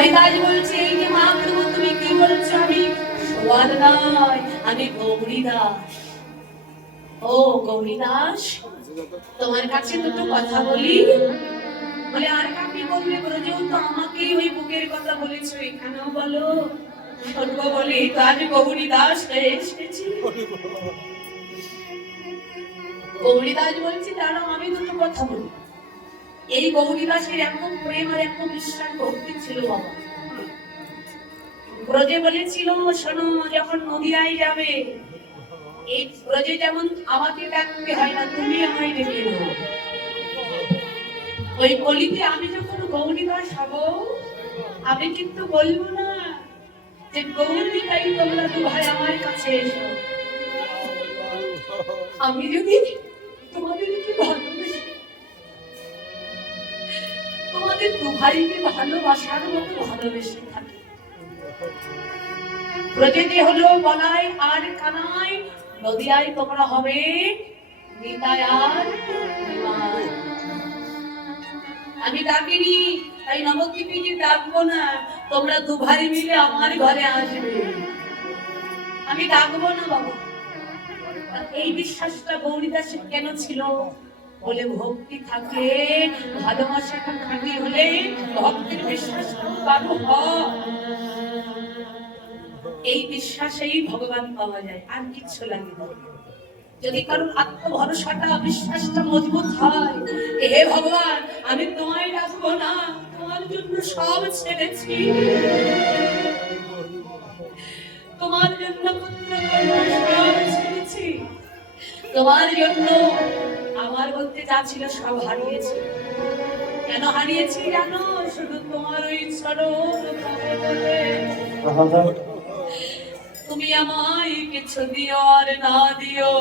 হরিদাস বলছে, এই যে মহাপ্রভু তুমি কি বলছো? আমি সোয়াল নয়, আমি গৌরী দাস। ও গৌরী দাস, তোমার কাছে দুটো কথা বলি। বলে আর কাকে বলবে? ব্রজেও তো আমাকেই ওই বুকের কথা বলেছো, এখানেও বলো। সর্ব বলি তো আমি গৌরী দাস হয়ে এসেছি। গৌরী দাস বলছি দাঁড়াও, আমি দুটো কথা বলি। এই গৌরী দাসের এত প্রেম আর এত বিশ্বাস ভক্তি ছিল বাবা। ব্রজে বলেছিল, শোনো যখন নদিয়ায় যাবে, এই ব্রজে যেমন আমাকে ডাকতে হয় না, তুমি আমায় ডেকে নাও। ওই কলিতে আমি যখন গৌরী দাস হব, আমি কিন্তু বলবো না যে গৌরী তাই তোমরা দু ভাই আমার কাছে এসো। আমি যদি তোমাদেরকে ভালোবেসে, তোমাদের দু ভাইকে ভালোবাসার মতো ভালোবেসে থাকি, ব্রজেতে হলো বলাই আর কানাই, নদিয়ায় তোমরা হবে নিতাই আর নিমাই। আমি ডাকিনি, তাই নবদ্বীপে যে ডাকবো না, তোমরা দু ভাই মিলে আমার ঘরে আসবে, আমি ডাকবো না বাবা। এই বিশ্বাসটা গৌরীদাসের কেন ছিল? বলে ভক্তি থাকে, ভালোবাসাটা খাঁটি হলে ভক্তির বিশ্বাস কারো হয়। এই বিশ্বাসেই ভগবান পাওয়া যায়, আর কিচ্ছু লাগে না। যদি কারোর আত্মভরসাটা বিশ্বাসটা মজবুত হয়, হে ভগবান আমি তোমায় রাখবো না, তোমার জন্য সব ছেড়েছি, তোমার জন্য পুত্র সব ছেড়েছি, তোমার জন্য আমার বলতে যা ছিল সব হারিয়েছি। কেন হারিয়েছি জানো? শুধু তোমার ওই চরণ বলে তুমি আমায় কিছু দিও আর না দিও,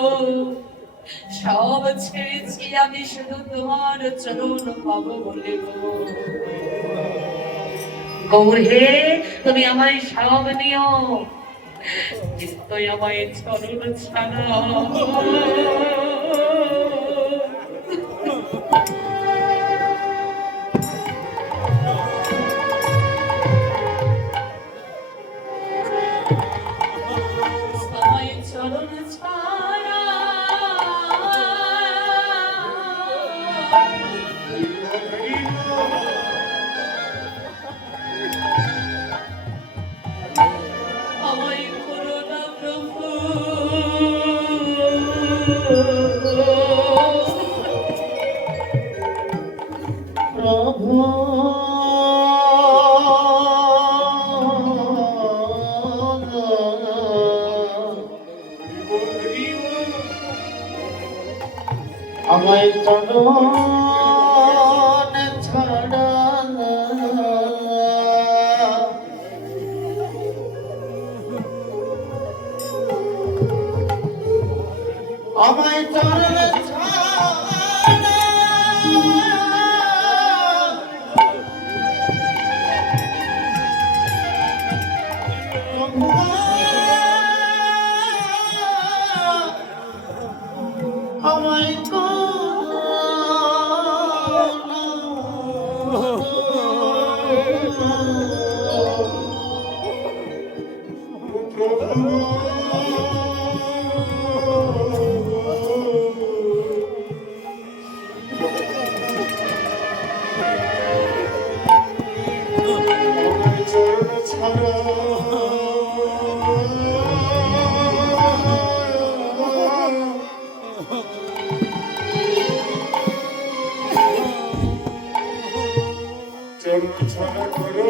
সব ছেড়েছি আমি শুধু তোমার চরণ পাবো বলে। গৌর হে তুমি আমায় সব নিও, কিন্তু আমায় চরণ ছাড়া। আমায় চরণ ছাড়া আমায় চরণ ছাড়া আমায় ছাড়া করো